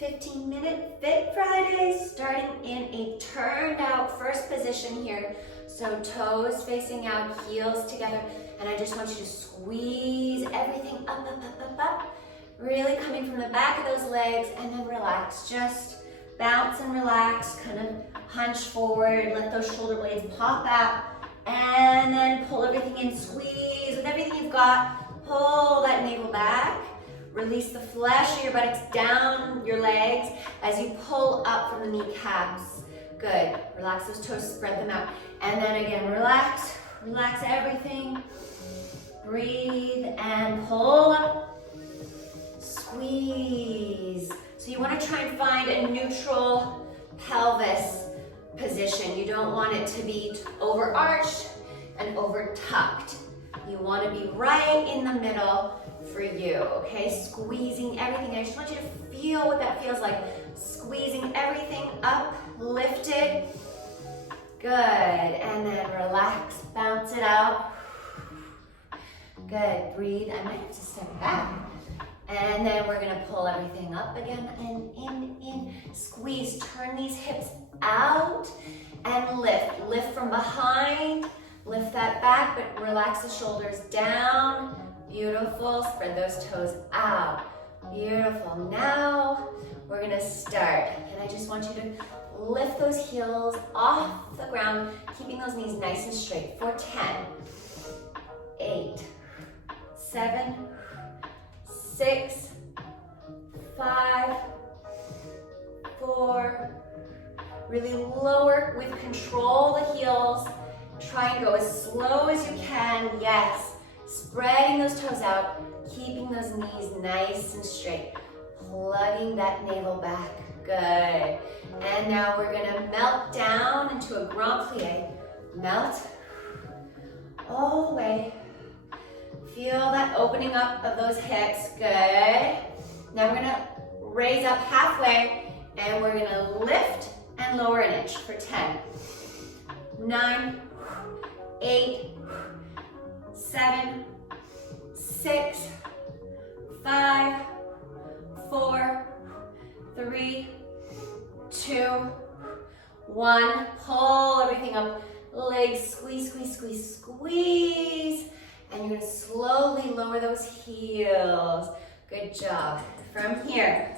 15-minute Fit Friday, starting in a turned out first position here. So toes facing out, heels together, and I just want you to squeeze everything up, up, up, up, up. Really coming from the back of those legs, and then relax. Just bounce and relax, kind of hunch forward, let those shoulder blades pop out, and then pull everything in, squeeze with everything you've got. Pull that navel back. Release the flesh of your buttocks down your legs as you pull up from the kneecaps. Good. Relax those toes, spread them out. And then again, relax. Relax everything. Breathe and pull up. Squeeze. So you want to try and find a neutral pelvis position. You don't want it to be overarched and over tucked. You want to be right in the middle for you, okay? Squeezing everything. I just want you to feel what that feels like. Squeezing everything up, lifted. Good, and then relax, bounce it out. Good, breathe. I might have to step back. And then we're gonna pull everything up again, and in, squeeze. Turn these hips out and lift. Lift from behind, lift that back, but relax the shoulders down. Beautiful, spread those toes out. Beautiful, now we're gonna start. And I just want you to lift those heels off the ground, keeping those knees nice and straight for 10, 8, 7, 6, 5, 4, really lower with control the heels. Try and go as slow as you can, yes. Spreading those toes out, keeping those knees nice and straight. Plugging that navel back, good. And now we're gonna melt down into a grand plie. Melt all the way. Feel that opening up of those hips, good. Now we're gonna raise up halfway and we're gonna lift and lower an inch for 10, 9, 8, 7, 6, 5, 4, 3, 2, 1. Pull everything up. Legs squeeze, squeeze, squeeze, squeeze. And you're gonna slowly lower those heels. Good job. From here,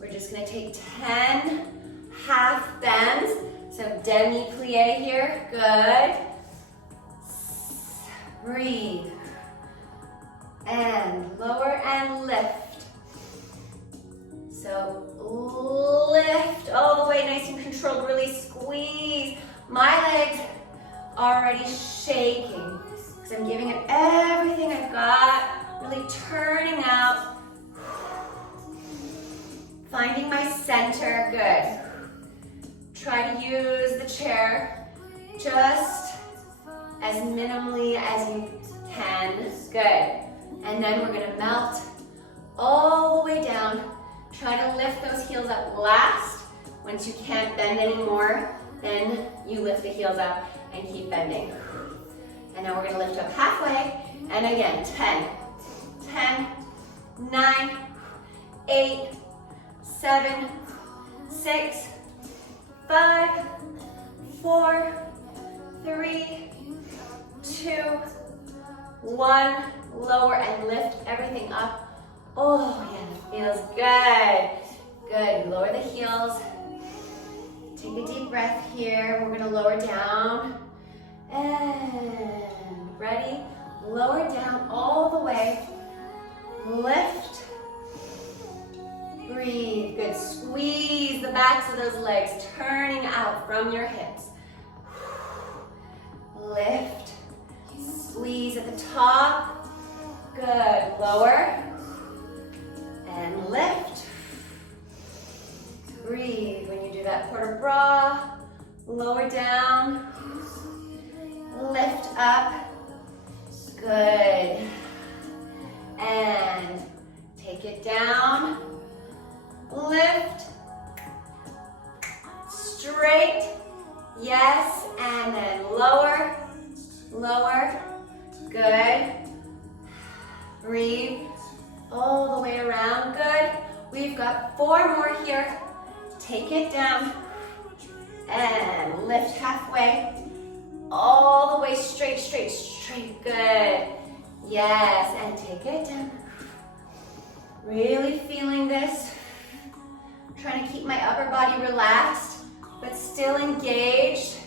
we're just gonna take 10 half bends. So demi-plie here, good. Breathe. And lower and lift. So lift all the way, nice and controlled, really squeeze. My legs are already shaking because I'm giving it everything I've got, really turning out. Finding my center, good. Try to use the chair just as minimally as you can, good. And then we're gonna melt all the way down. Try to lift those heels up last. Once you can't bend anymore, then you lift the heels up and keep bending. And now we're gonna lift up halfway. And again, 10, 10, 9, 8, 7, 6, 5, 4, 3, 2, 1. Lower and lift everything up. Oh yeah, feels good. Good, lower the heels. Take a deep breath here. We're gonna lower down. And ready? Lower down all the way. Lift. Breathe, good. Squeeze the backs of those legs, turning out from your hips. Lift. Squeeze at the top. Good, lower, and lift. Breathe when you do that port de bras. Lower down, lift up, good. And take it down, lift, straight, yes, and then lower, lower, good. Breathe all the way around, good. We've got 4 more here. Take it down and lift halfway. All the way straight, straight, straight. Good. Yes, and take it down. Really feeling this. Trying to keep my upper body relaxed, but still engaged.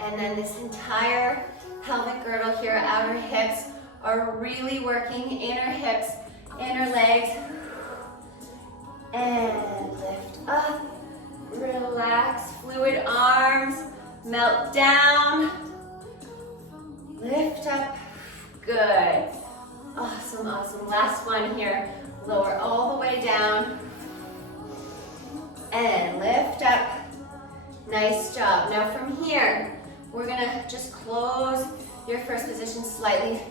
And then this entire pelvic girdle here, outer hips, are really working. Inner hips, inner legs. And lift up. Relax. Fluid arms. Melt down. Lift up. Good. Awesome, awesome. Last one here. Lower all the way down. And lift up. Nice job. Now from here, we're gonna just close your first position slightly.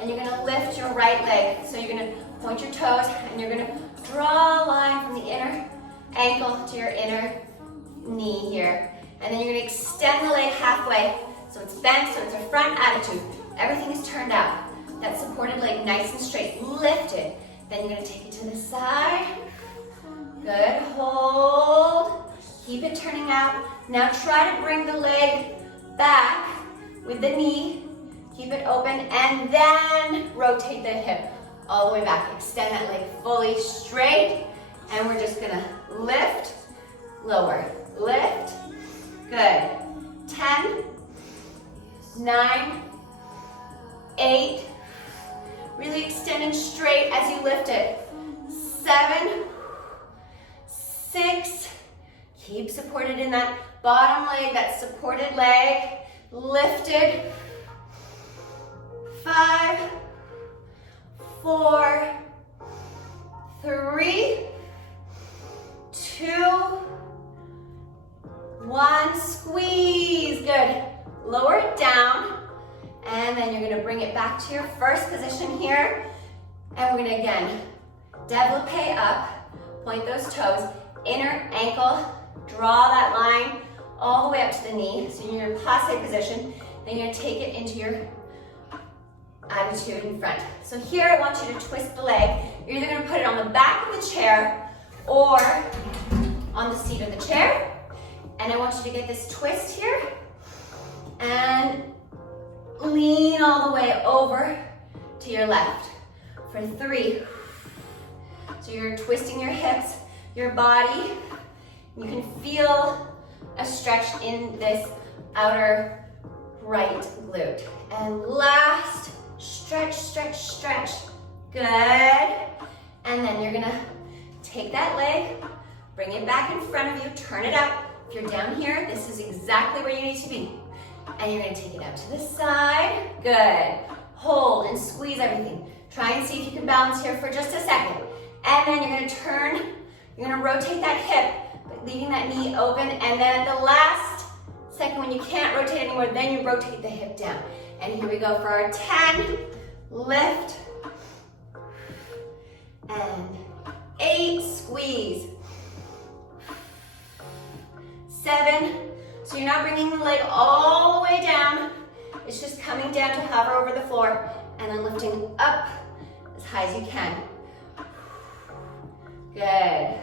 And you're gonna lift your right leg. So you're gonna point your toes and you're gonna draw a line from the inner ankle to your inner knee here. And then you're gonna extend the leg halfway. So it's bent, so it's a front attitude. Everything is turned out. That supported leg nice and straight. Lift it. Then you're gonna take it to the side. Good, hold. Keep it turning out. Now try to bring the leg back with the knee. Keep it open and then rotate the hip all the way back. Extend that leg fully straight. And we're just gonna lift, lower, lift. Good. 10, 9, 8. Really extending straight as you lift it. 7, 6. Keep supported in that bottom leg, that supported leg. Lifted. 5, 4, 3, 2, 1. Squeeze. Good. Lower it down. And then you're gonna bring it back to your first position here. And we're gonna, again, développé up. Point those toes. Inner ankle. Draw that line all the way up to the knee. So you're in your passe position. Then you're gonna take it into your attitude in front. So here I want you to twist the leg. You're either gonna put it on the back of the chair or on the seat of the chair. And I want you to get this twist here and lean all the way over to your left for 3. So you're twisting your hips, your body. You can feel a stretch in this outer right glute. And last, stretch, stretch, stretch. Good. And then you're gonna take that leg, bring it back in front of you, turn it up. If you're down here, this is exactly where you need to be. And you're gonna take it out to the side. Good. Hold and squeeze everything. Try and see if you can balance here for just a second. And then you're gonna turn, you're gonna rotate that hip, but leaving that knee open. And then at the last second, when you can't rotate anymore, then you rotate the hip down. And here we go for our 10. Lift. And 8, squeeze. 7. So you're not bringing the leg all the way down. It's just coming down to hover over the floor and then lifting up as high as you can. Good.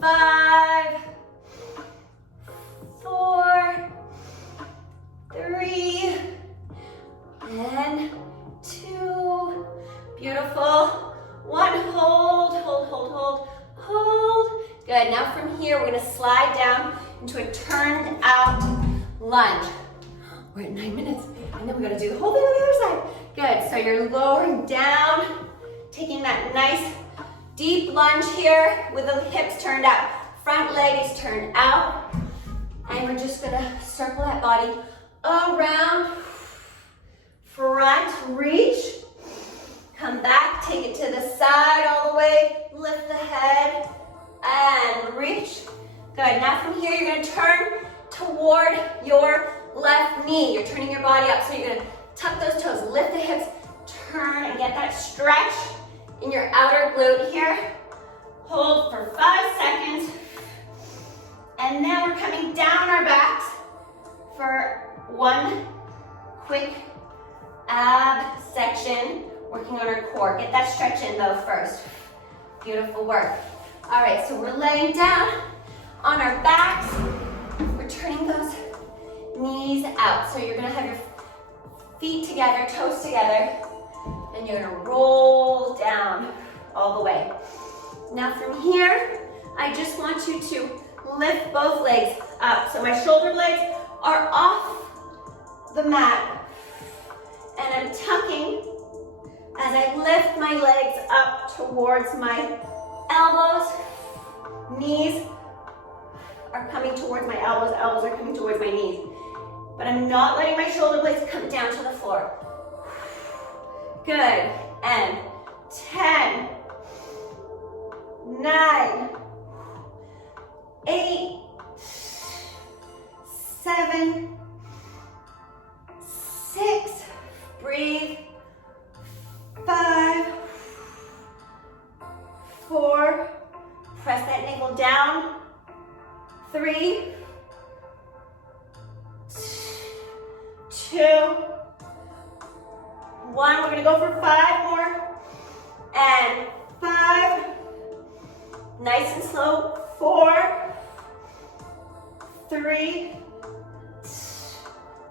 5, 4, 3, and 2. Beautiful. 1, hold, hold, hold, hold, hold. Good, now from here, we're gonna slide down into a turned out lunge. We're at 9 minutes, and then we're gonna do the whole thing on the other side. Good, so you're lowering down, taking that nice deep lunge here with the hips turned out. Front leg is turned out, and we're just gonna circle that body around, front, reach, come back, take it to the side all the way, lift the head, and reach. Good, now from here, you're gonna turn toward your left knee. You're turning your body up, so you're gonna tuck those toes, lift the hips, turn and get that stretch in your outer glute here. Hold for 5 seconds. And then we're coming down our backs for one quick ab section, working on our core. Get that stretch in though first. Beautiful work. All right, so we're laying down on our backs. We're turning those knees out. So you're gonna have your feet together, toes together, and you're gonna roll down all the way. Now from here, I just want you to lift both legs up. So my shoulder blades are off the mat, and I'm tucking as I lift my legs up towards my elbows. Knees are coming towards my elbows, elbows are coming towards my knees. But I'm not letting my shoulder blades come down to the floor. Good, and 10, 9, 8, 7, 6, breathe, 5, 4, press that navel down, 3, 2, 1. We're gonna go for 5 more, and 5, nice and slow, 4, 3,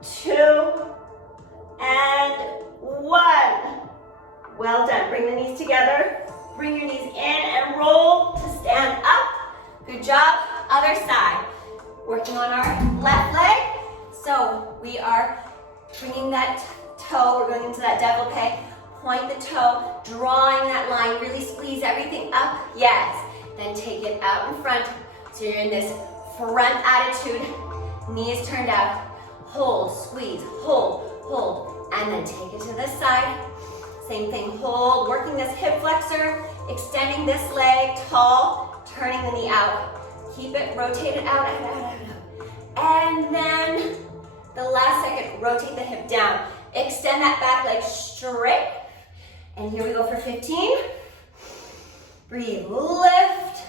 2, and 1. Well done. Bring the knees together. Bring your knees in and roll to stand up. Good job. Other side. Working on our left leg. So we are bringing that toe. We're going into that développé. Point the toe, drawing that line. Really squeeze everything up. Yes. Then take it out in front. So you're in this front attitude. Knees turned out. Hold, squeeze, hold, hold. And then take it to this side. Same thing, hold, working this hip flexor, extending this leg tall, turning the knee out. Keep it, rotate it out, out, out, out. And then the last second, rotate the hip down. Extend that back leg straight. And here we go for 15. Breathe, lift,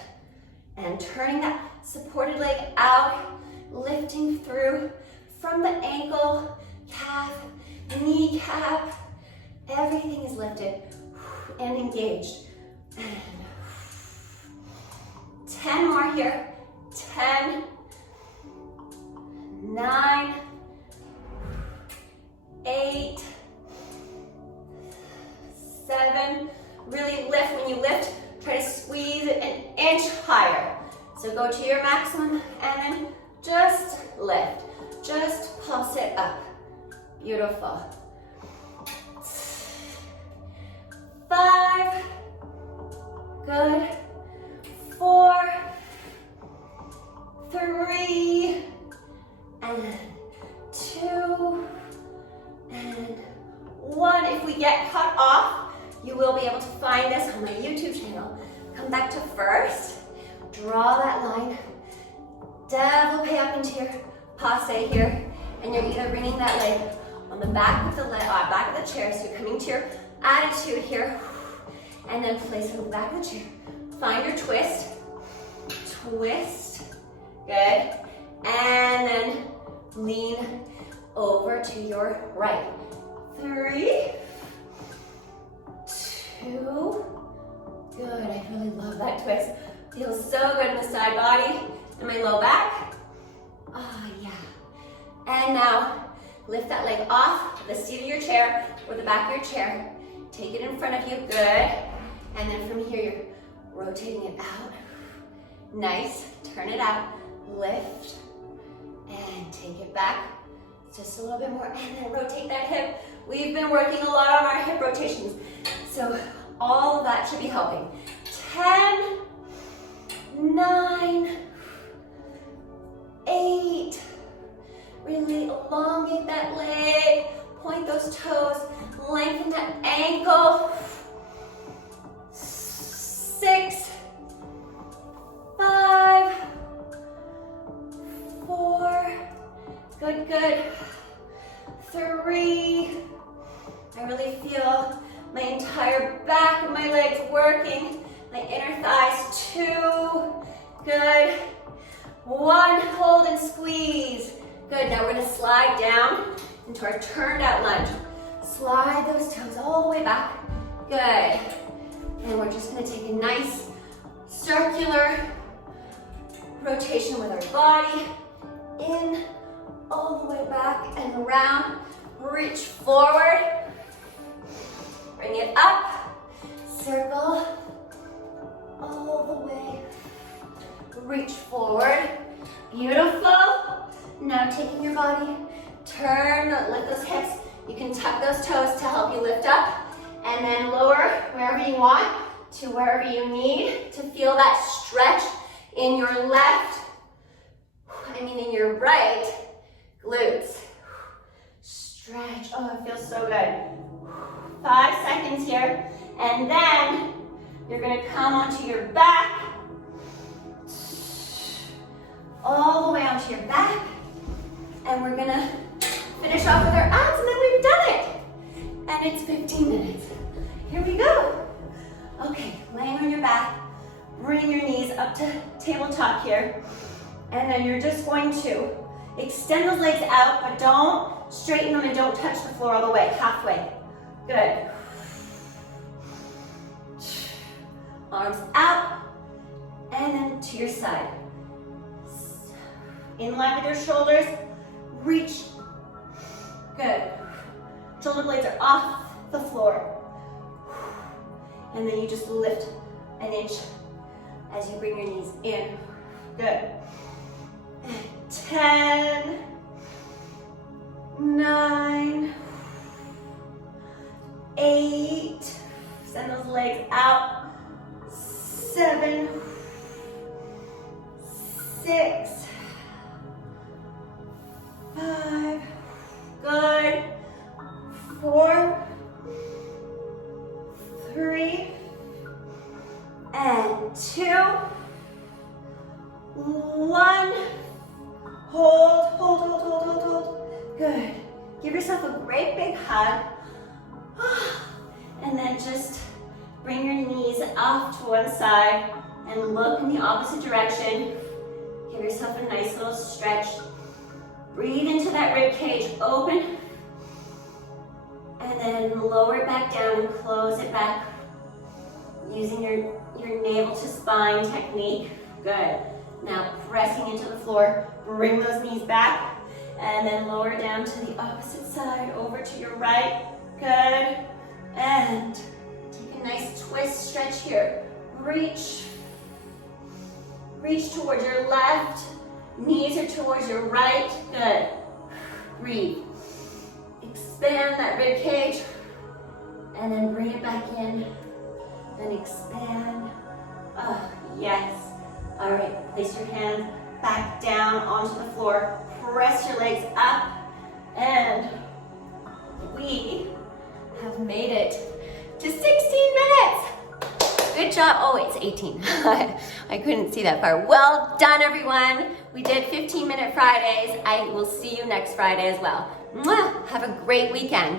and turning that supported leg out, lifting through from the ankle, calf, kneecap. Everything is lifted and engaged. And 10 more here. 10, 9, 8, 7. Really lift. When you lift, try to squeeze it an inch higher. So go to your maximum and then just lift. Just pulse it up. Beautiful. 5, good, 4, 3, and 2, and 1. If we get cut off, you will be able to find this on my YouTube channel. Come back to first, draw that line, développé up into your passe here, and you're either bringing that leg on the back of the back of the chair, so you're coming to your attitude here, and then place it on the back of the chair. Find your twist, twist, good, and then lean over to your right. 3, 2, good. I really love that twist. Feels so good in the side body and my low back. Oh yeah. And now lift that leg off the seat of your chair or the back of your chair. Take it in front of you, good. And then from here, you're rotating it out. Nice, turn it out, lift, and take it back. Just a little bit more, and then rotate that hip. We've been working a lot on our hip rotations, so all of that should be helping. 10, 9, 8, really elongate that leg, point those toes, lengthen that ankle. 6, 5, 4, good, good. 3, I really feel my entire back of my legs working, my inner thighs. 2, good. 1, hold and squeeze. Good, now we're gonna slide down into our turned out lunge. Slide those toes all the way back. Good. And we're just gonna take a nice circular rotation with our body. In, all the way back and around. Reach forward. Bring it up. Circle. All the way. Reach forward. Beautiful. Now taking your body, turn, lift those hips. You can tuck those toes to help you lift up, and then lower wherever you want to wherever you need to feel that stretch in your in your right glutes. Stretch. Oh, it feels so good. 5 seconds here, and then you're gonna come onto your back, all the way onto your back, and we're gonna finish off with our abs, and then we've done it. And it's 15 minutes. Here we go. Okay, laying on your back, bring your knees up to tabletop here, and then you're just going to extend those legs out, but don't straighten them and don't touch the floor all the way, halfway. Good. Arms out, and then to your side. In line with your shoulders, reach. Good. Shoulder blades are off the floor. And then you just lift an inch as you bring your knees in. Good. 10, 9, 8, send those legs out. 7, 6, 5, good. 4, 3, and 2, 1. Hold, hold, hold, hold, hold, hold. Good. Give yourself a great big hug. And then just bring your knees off to one side and look in the opposite direction. Give yourself a nice little stretch. Breathe into that rib cage, open. And then lower it back down and close it back using your navel to spine technique. Good. Now pressing into the floor, bring those knees back, and then lower down to the opposite side, over to your right. Good. And take a nice twist stretch here. Reach. Reach towards your left. Knees are towards your right. Good. Breathe. Expand that rib cage, and then bring it back in. Then expand. Oh, yes. All right, place your hands back down onto the floor. Press your legs up, and we have made it to 16 minutes. Good job. Oh, it's 18. I couldn't see that far. Well done, everyone. We did 15-minute Fridays. I will see you next Friday as well. Mwah! Have a great weekend.